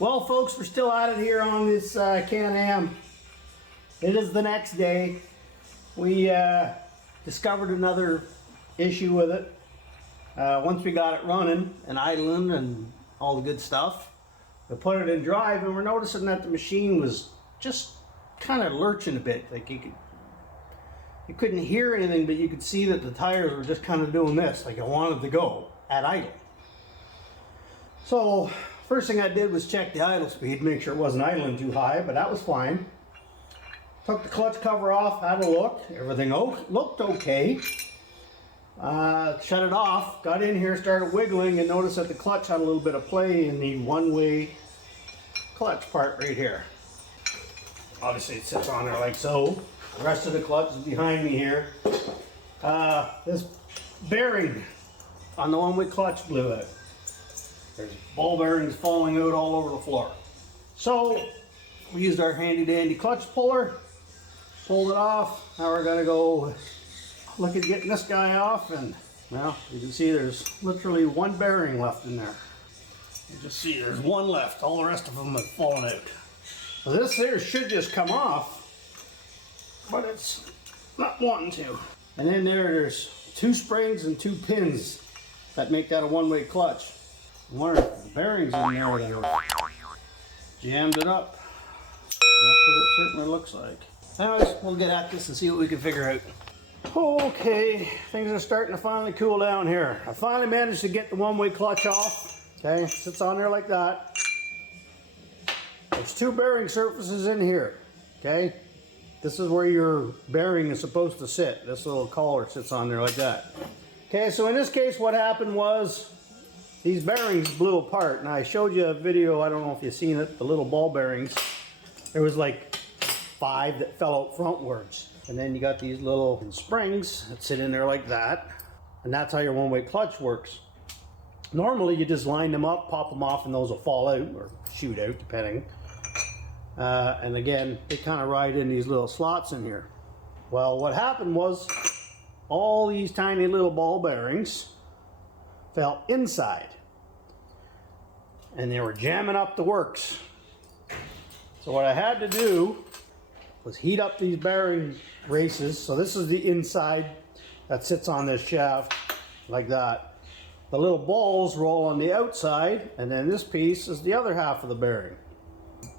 Well, folks, we're still at it here on this Can-Am. It is the next day. We discovered another issue with it. Once we got it running and idling and all the good stuff, we put it in drive and we're noticing that the machine was just kind of lurching a bit. Like you couldn't hear anything, but you could see that the tires were just kind of doing this, like it wanted to go at idle. So first thing I did was check the idle speed, make sure it wasn't idling too high, but that was fine. Took the clutch cover off, had a look, everything looked okay. Shut it off, got in here, started wiggling, and noticed that the clutch had a little bit of play in the one-way clutch part right here. Obviously it sits on there like so. The rest of the clutch is behind me here. This bearing on the one-way clutch blew out. There's ball bearings falling out all over the floor. So we used our handy dandy clutch puller, pulled it off. Now we're gonna go look at getting this guy off, and well, you can see there's literally one bearing left in there. You just see there's one left, all the rest of them have fallen out. So this here should just come off, but it's not wanting to. And then there's 2 springs and 2 pins that make that a one-way clutch. I wonder if the bearings in there that are jammed it up. That's what it certainly looks like. Anyways, we'll get at this and see what we can figure out. Okay, things are starting to finally cool down here. I finally managed to get the one-way clutch off. Okay, sits on there like that. There's 2 bearing surfaces in here. Okay, this is where your bearing is supposed to sit. This little collar sits on there like that. Okay, so in this case what happened was these bearings blew apart, and I showed you a video, I don't know if you've seen it, the little ball bearings. There was like 5 that fell out frontwards. And then you got these little springs that sit in there like that. And that's how your one-way clutch works. Normally you just line them up, pop them off, and those will fall out or shoot out depending. And again, they kind of ride in these little slots in here. Well, what happened was all these tiny little ball bearings fell inside. And they were jamming up the works. So what I had to do was heat up these bearing races. So this is the inside that sits on this shaft like that. The little balls roll on the outside, and then this piece is the other half of the bearing.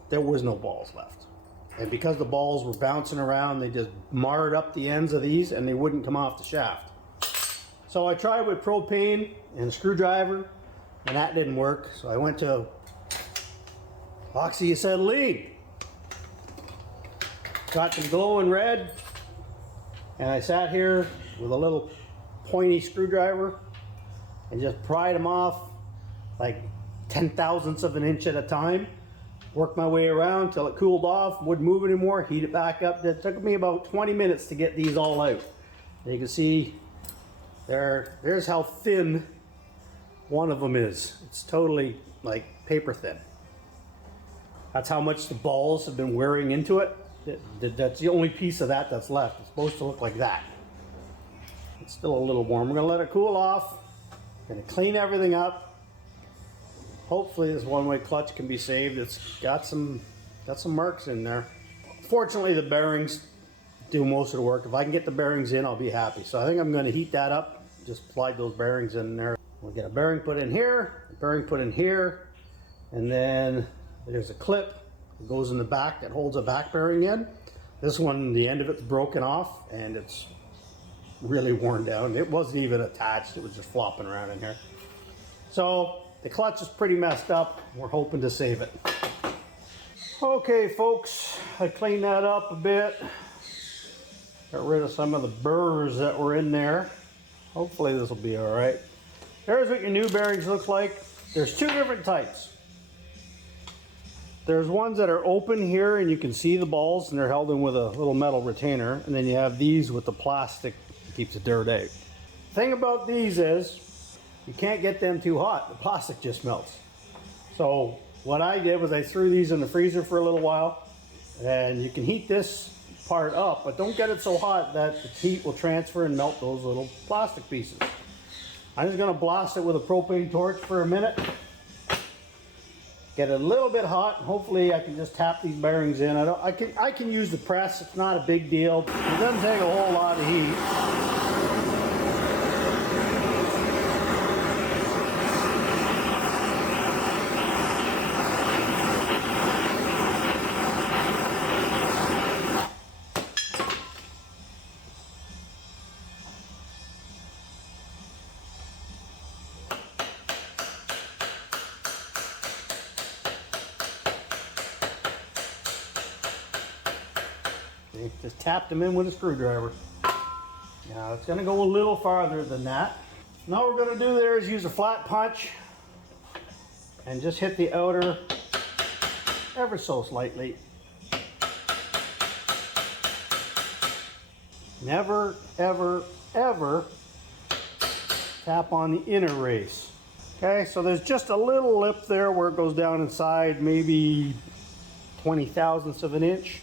There was no balls left. And because the balls were bouncing around, they just marred up the ends of these and they wouldn't come off the shaft. So I tried with propane and a screwdriver, and that didn't work. So I went to oxyacetylene. Got them glowing red, and I sat here with a little pointy screwdriver and just pried them off like 10/1000ths of an inch at a time. Worked my way around till it cooled off, wouldn't move anymore, heat it back up. It took me about 20 minutes to get these all out. And you can see there's how thin one of them is. It's totally like paper thin. That's how much the balls have been wearing into it. That's the only piece of that that's left. It's supposed to look like that. It's still a little warm. We're gonna let it cool off. Gonna clean everything up. Hopefully this one-way clutch can be saved. It's got some marks in there. Fortunately, the bearings do most of the work. If I can get the bearings in, I'll be happy. So I think I'm gonna heat that up. Just slide those bearings in there. We'll get a bearing put in here, a bearing put in here, and then there's a clip that goes in the back that holds a back bearing in. This one, the end of it's broken off and it's really worn down. It wasn't even attached, it was just flopping around in here. So the clutch is pretty messed up. We're hoping to save it. Okay folks, I cleaned that up a bit. Got rid of some of the burrs that were in there. Hopefully this will be all right. There's what your new bearings look like. There's 2 different types. There's ones that are open here and you can see the balls and they're held in with a little metal retainer. And then you have these with the plastic that keeps the dirt out. The thing about these is you can't get them too hot. The plastic just melts. So what I did was I threw these in the freezer for a little while, and you can heat this part up, but don't get it so hot that the heat will transfer and melt those little plastic pieces. I'm just going to blast it with a propane torch for a minute. Get it a little bit hot, and hopefully I can just tap these bearings in. I can use the press, it's not a big deal. It doesn't take a whole lot of heat. Just tapped them in with a screwdriver. Now it's going to go a little farther than that. Now what we're going to do there is use a flat punch and just hit the outer ever so slightly. Never, ever, ever tap on the inner race. Okay, so there's just a little lip there where it goes down inside, maybe 20 thousandths of an inch.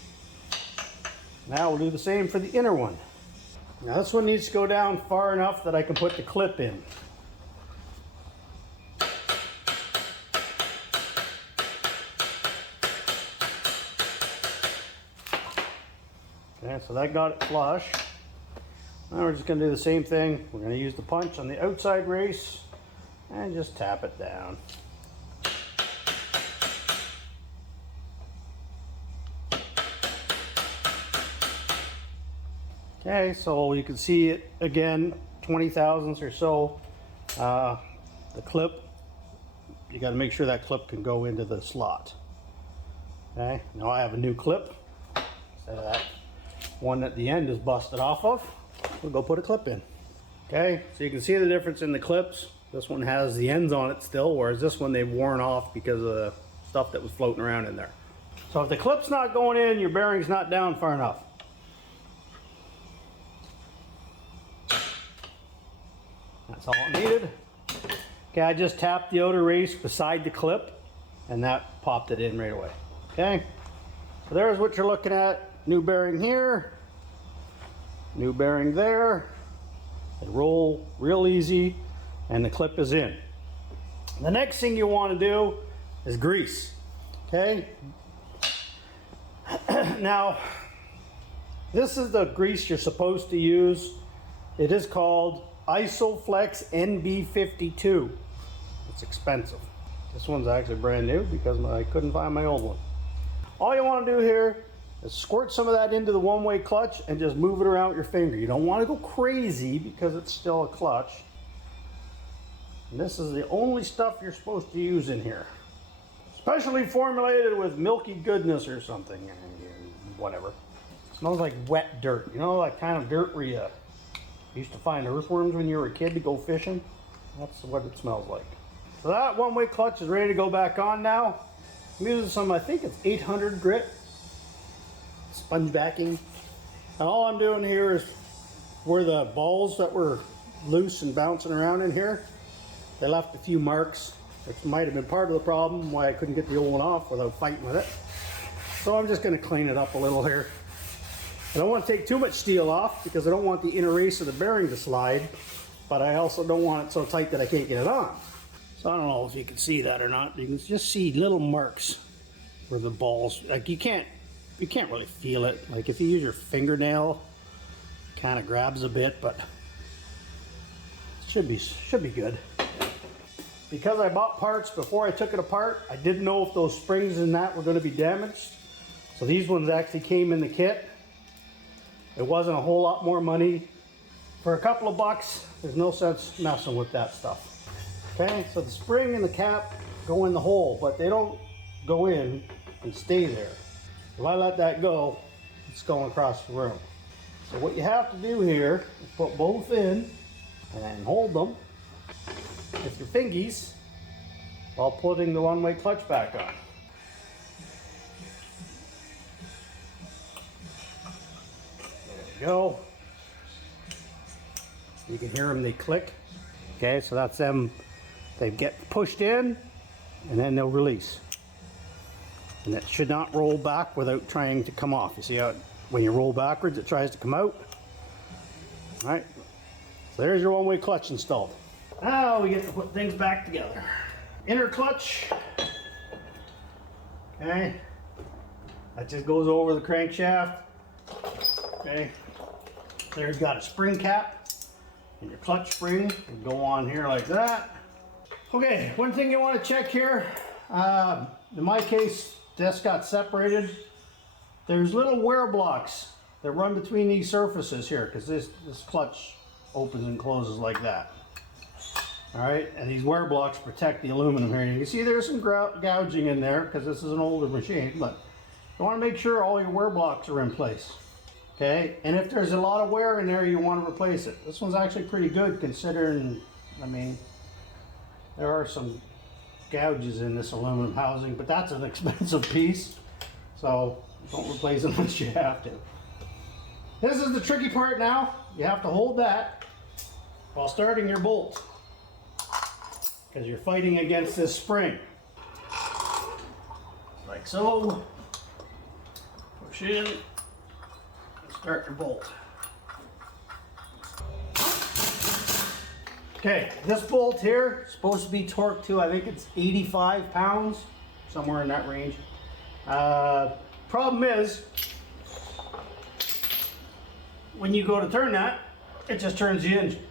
Now we'll do the same for the inner one. Now this one needs to go down far enough that I can put the clip in. Okay, so that got it flush. Now we're just going to do the same thing. We're going to use the punch on the outside race and just tap it down. Okay, so you can see it again, 20 thousandths or so. The clip, you got to make sure that clip can go into the slot. Okay, now I have a new clip instead of that one at the end is busted off of. We'll go put a clip in. Okay, so you can see the difference in the clips. This one has the ends on it still, whereas this one they've worn off because of the stuff that was floating around in there. So if the clip's not going in, your bearing's not down far enough. That's all it needed. Okay, I just tapped the outer race beside the clip and that popped it in right away. Okay, so there's what you're looking at. New bearing here, new bearing there. They roll real easy and the clip is in. The next thing you want to do is grease. Okay, now this is the grease you're supposed to use. It is called Isoflex NB52. It's expensive. This one's actually brand new because I couldn't find my old one. All you want to do here is squirt some of that into the one-way clutch and just move it around with your finger. You don't want to go crazy because it's still a clutch. And this is the only stuff you're supposed to use in here. Specially formulated with milky goodness or something. Whatever. It smells like wet dirt. You know, that kind of dirt where you used to find earthworms when you were a kid to go fishing? That's what it smells like. So that one-way clutch is ready to go back on now. I'm using some, I think it's 800 grit sponge backing. And all I'm doing here is where the balls that were loose and bouncing around in here, they left a few marks, which might have been part of the problem why I couldn't get the old one off without fighting with it. So I'm just going to clean it up a little here. I don't want to take too much steel off because I don't want the inner race of the bearing to slide, but I also don't want it so tight that I can't get it on. So I don't know if you can see that or not. You can just see little marks where the balls, like you can't really feel it. Like if you use your fingernail, it kind of grabs a bit, but it should be good. Because I bought parts before I took it apart, I didn't know if those springs and that were going to be damaged. So these ones actually came in the kit. It wasn't a whole lot more money. For a couple of bucks, there's no sense messing with that stuff. Okay, so the spring and the cap go in the hole, but they don't go in and stay there. If I let that go, it's going across the room. So what you have to do here is put both in and hold them with your fingies while putting the one-way clutch back on. Go. You can hear them, they click. Okay, so that's them. They get pushed in and then they'll release. And it should not roll back without trying to come off. You see how when you roll backwards, it tries to come out. All right, so there's your one-way clutch installed. Now we get to put things back together. Inner clutch Okay, that just goes over the crankshaft. Okay, there's got a spring cap, and your clutch spring will go on here like that. Okay, one thing you want to check here, in my case, this got separated. There's little wear blocks that run between these surfaces here, because this clutch opens and closes like that. All right, and these wear blocks protect the aluminum here. You can see there's some gouging in there because this is an older machine, but you want to make sure all your wear blocks are in place. Okay, and if there's a lot of wear in there, you want to replace it. This one's actually pretty good considering, I mean, there are some gouges in this aluminum housing, but that's an expensive piece, so don't replace it unless you have to. This is the tricky part now. You have to hold that while starting your bolt, because you're fighting against this spring. Like so. Push in and start your bolt. Okay, this bolt here is supposed to be torqued to, I think it's 85 pounds, somewhere in that range. Problem is, when you go to turn that, it just turns the engine.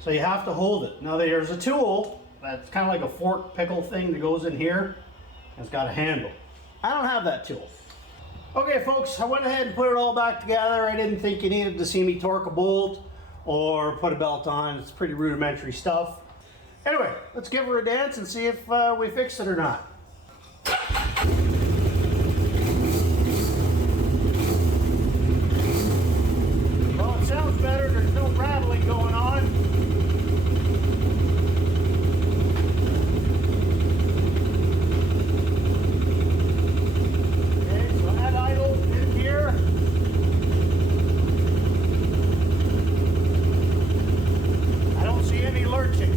So you have to hold it. Now there's a tool that's kind of like a fork pickle thing that goes in here. It's got a handle. I don't have that tool. Okay folks, I went ahead and put it all back together. I didn't think you needed to see me torque a bolt or put a belt on. It's pretty rudimentary stuff. Anyway, let's give her a dance and see if we fixed it or not. Well, it sounds better. There's no rattling going on. Okay, so at idle in here. I don't see any lurching.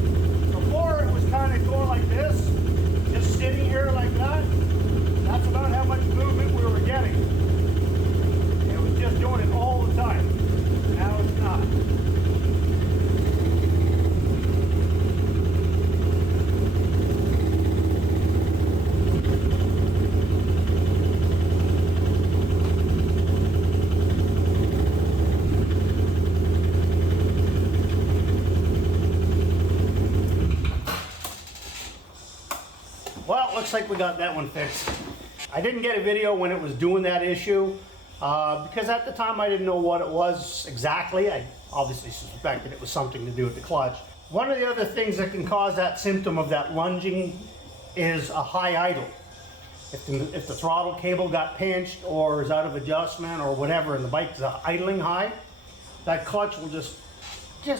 Before it was kind of going like this, just sitting here like that. That's about how much movement we were getting. It was just doing it all the time. Now it's not. Well, looks like we got that one fixed. I didn't get a video when it was doing that issue because at the time I didn't know what it was exactly. I obviously suspected it was something to do with the clutch. One of the other things that can cause that symptom of that lunging is a high idle. If the throttle cable got pinched or is out of adjustment or whatever and the bike's idling high, that clutch will just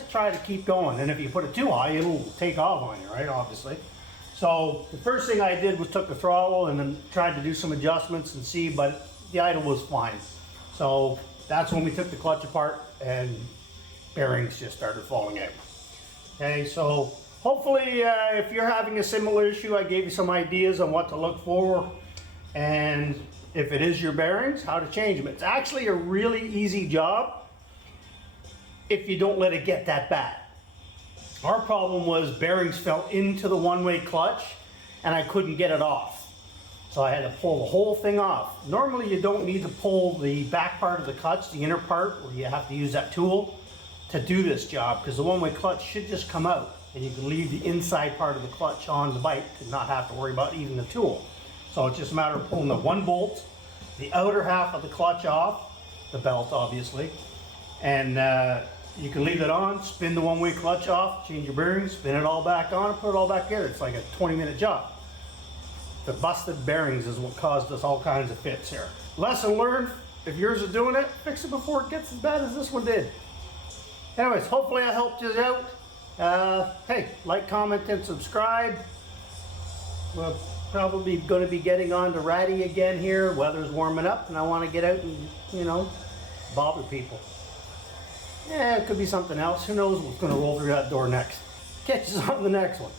try to keep going. And if you put it too high, it'll take off on you, right? Obviously. So the first thing I did was took the throttle and then tried to do some adjustments and see, but the idle was fine. So that's when we took the clutch apart and bearings just started falling out. Okay, so hopefully if you're having a similar issue, I gave you some ideas on what to look for, and if it is your bearings, how to change them. It's actually a really easy job if you don't let it get that bad. Our problem was bearings fell into the one-way clutch and I couldn't get it off. So I had to pull the whole thing off. Normally you don't need to pull the back part of the clutch, the inner part, where you have to use that tool to do this job, because the one-way clutch should just come out and you can leave the inside part of the clutch on the bike and not have to worry about even the tool. So it's just a matter of pulling the one bolt, the outer half of the clutch off, the belt obviously, and you can leave it on, spin the one-way clutch off, change your bearings, spin it all back on, and put it all back together. It's like a 20-minute job. The busted bearings is what caused us all kinds of fits here. Lesson learned, if yours is doing it, fix it before it gets as bad as this one did. Anyways, hopefully I helped you out. Hey, like, comment, and subscribe. We're probably going to be getting on to Ratty again here. Weather's warming up and I want to get out and, you know, bother people. Yeah, it could be something else. Who knows what's going to roll through that door next. Catch us on the next one.